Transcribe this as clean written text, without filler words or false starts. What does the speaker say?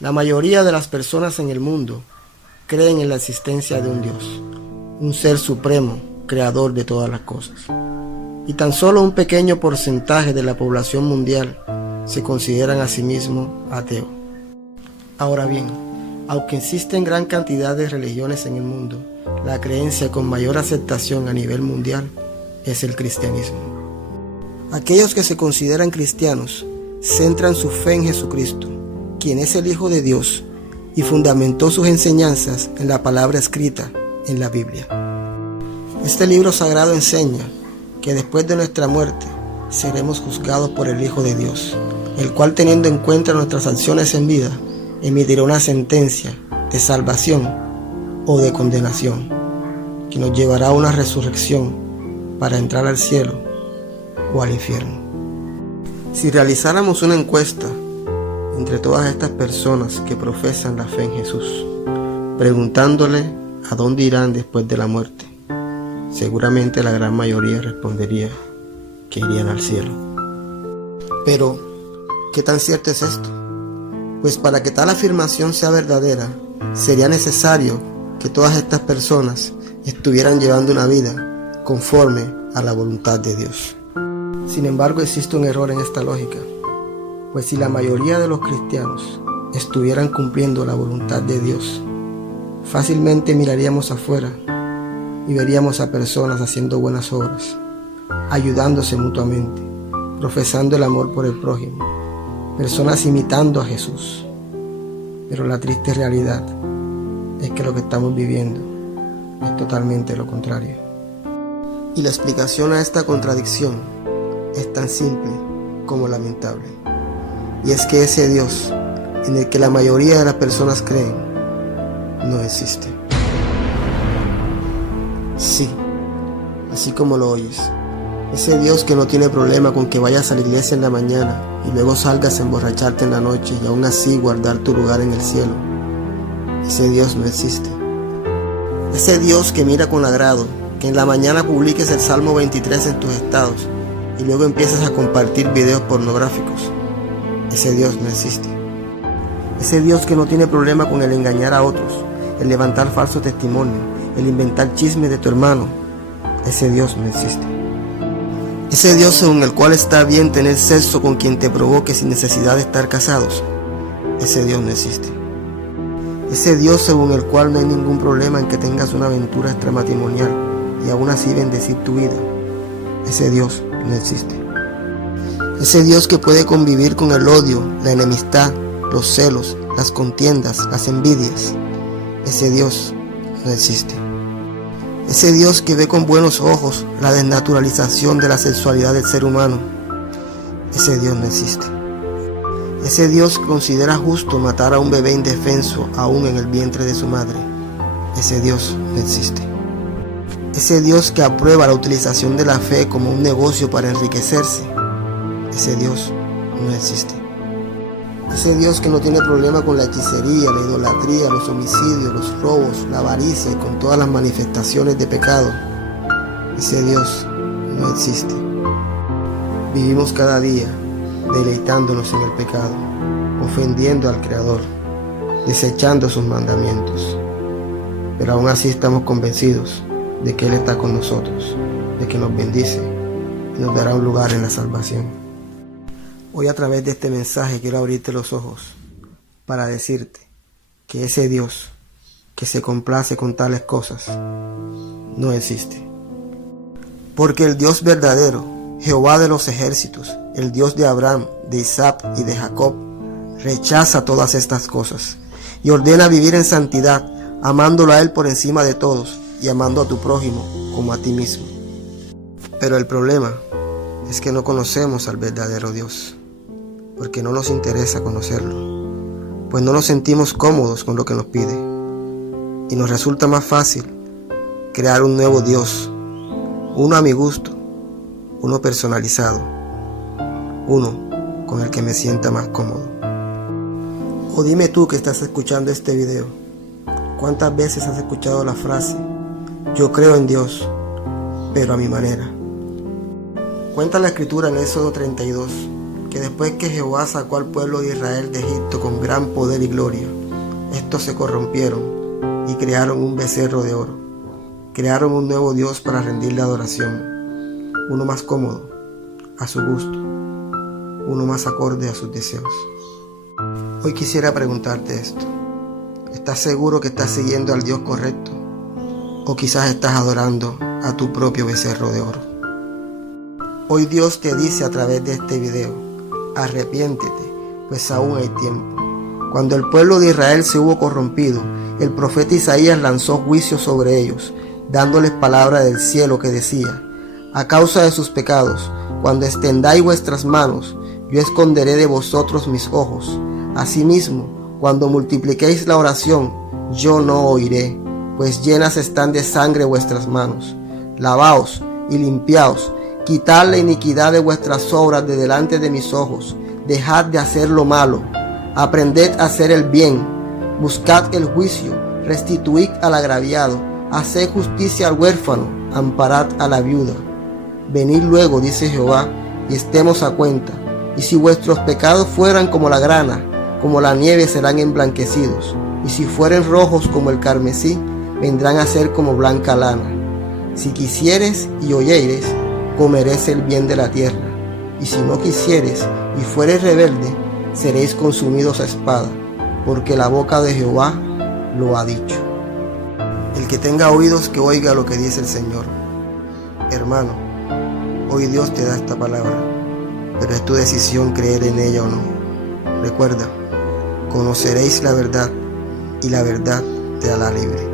La mayoría de las personas en el mundo creen en la existencia de un Dios, un ser supremo, creador de todas las cosas. Y tan solo un pequeño porcentaje de la población mundial se consideran a sí mismos ateos. Ahora bien, aunque existen gran cantidad de religiones en el mundo, la creencia con mayor aceptación a nivel mundial es el cristianismo. Aquellos que se consideran cristianos centran su fe en Jesucristo, quien es el Hijo de Dios, y fundamentó sus enseñanzas en la palabra escrita en la Biblia. Este libro sagrado enseña que después de nuestra muerte seremos juzgados por el Hijo de Dios, el cual, teniendo en cuenta nuestras acciones en vida, emitirá una sentencia de salvación o de condenación, que nos llevará a una resurrección para entrar al cielo o al infierno. Si realizáramos una encuesta entre todas estas personas que profesan la fe en Jesús, preguntándole a dónde irán después de la muerte, seguramente la gran mayoría respondería que irían al cielo. Pero, ¿qué tan cierto es esto? Pues para que tal afirmación sea verdadera, sería necesario que todas estas personas estuvieran llevando una vida conforme a la voluntad de Dios. Sin embargo, existe un error en esta lógica, pues si la mayoría de los cristianos estuvieran cumpliendo la voluntad de Dios, fácilmente miraríamos afuera y veríamos a personas haciendo buenas obras, ayudándose mutuamente, profesando el amor por el prójimo, personas imitando a Jesús. Pero la triste realidad es que lo que estamos viviendo es totalmente lo contrario. Y la explicación a esta contradicción es tan simple como lamentable. Y es que ese Dios en el que la mayoría de las personas creen no existe. Sí, así como lo oyes. Ese Dios que no tiene problema con que vayas a la iglesia en la mañana y luego salgas a emborracharte en la noche y aún así guardar tu lugar en el cielo. Ese Dios no existe. Ese Dios que mira con agrado que en la mañana publiques el Salmo 23 en tus estados y luego empiezas a compartir videos pornográficos. Ese Dios no existe. Ese Dios que no tiene problema con el engañar a otros, el levantar falso testimonio, el inventar chismes de tu hermano. Ese Dios no existe. Ese Dios según el cual está bien tener sexo con quien te provoque sin necesidad de estar casados. Ese Dios no existe. Ese Dios según el cual no hay ningún problema en que tengas una aventura extramatrimonial y aún así bendecir tu vida. Ese Dios no existe. Ese Dios que puede convivir con el odio, la enemistad, los celos, las contiendas, las envidias. Ese Dios no existe. Ese Dios que ve con buenos ojos la desnaturalización de la sexualidad del ser humano. Ese Dios no existe. Ese Dios que considera justo matar a un bebé indefenso aún en el vientre de su madre. Ese Dios no existe. Ese Dios que aprueba la utilización de la fe como un negocio para enriquecerse. Ese Dios no existe. Ese Dios que no tiene problema con la hechicería, la idolatría, los homicidios, los robos, la avaricia y con todas las manifestaciones de pecado. Ese Dios no existe. Vivimos cada día deleitándonos en el pecado, ofendiendo al Creador, desechando sus mandamientos. Pero aún así estamos convencidos de que Él está con nosotros, de que nos bendice y nos dará un lugar en la salvación. Hoy a través de este mensaje quiero abrirte los ojos para decirte que ese Dios que se complace con tales cosas no existe. Porque el Dios verdadero, Jehová de los ejércitos, el Dios de Abraham, de Isaac y de Jacob, rechaza todas estas cosas y ordena vivir en santidad, amándolo a Él por encima de todos y amando a tu prójimo como a ti mismo. Pero el problema es que no conocemos al verdadero Dios, porque no nos interesa conocerlo, pues no nos sentimos cómodos con lo que nos pide, y nos resulta más fácil crear un nuevo Dios, uno a mi gusto, uno personalizado, uno con el que me sienta más cómodo. O dime tú que estás escuchando este video, ¿cuántas veces has escuchado la frase, yo creo en Dios, pero a mi manera? Cuenta la Escritura en Éxodo 32, que después que Jehová sacó al pueblo de Israel de Egipto con gran poder y gloria, estos se corrompieron y crearon un becerro de oro. Crearon un nuevo Dios para rendirle adoración, uno más cómodo, a su gusto, uno más acorde a sus deseos. Hoy quisiera preguntarte esto: ¿estás seguro que estás siguiendo al Dios correcto? ¿O quizás estás adorando a tu propio becerro de oro? Hoy Dios te dice a través de este video: arrepiéntete, pues aún hay tiempo. Cuando el pueblo de Israel se hubo corrompido, el profeta Isaías lanzó juicio sobre ellos, dándoles palabra del cielo que decía: a causa de sus pecados, cuando extendáis vuestras manos, yo esconderé de vosotros mis ojos. Asimismo, cuando multipliquéis la oración, yo no oiré, pues llenas están de sangre vuestras manos. Lavaos y limpiaos, quitad la iniquidad de vuestras obras de delante de mis ojos, dejad de hacer lo malo, aprended a hacer el bien, buscad el juicio, restituid al agraviado, haced justicia al huérfano, amparad a la viuda. Venid luego, dice Jehová, y estemos a cuenta, y si vuestros pecados fueran como la grana, como la nieve serán emblanquecidos, y si fueren rojos como el carmesí, vendrán a ser como blanca lana. Si quisieres y oyeres, comeréis el bien de la tierra, y si no quisieres y fueres rebelde, seréis consumidos a espada, porque la boca de Jehová lo ha dicho. El que tenga oídos, que oiga lo que dice el Señor. Hermano, hoy Dios te da esta palabra, pero es tu decisión creer en ella o no. Recuerda, conoceréis la verdad, y la verdad te hará libre.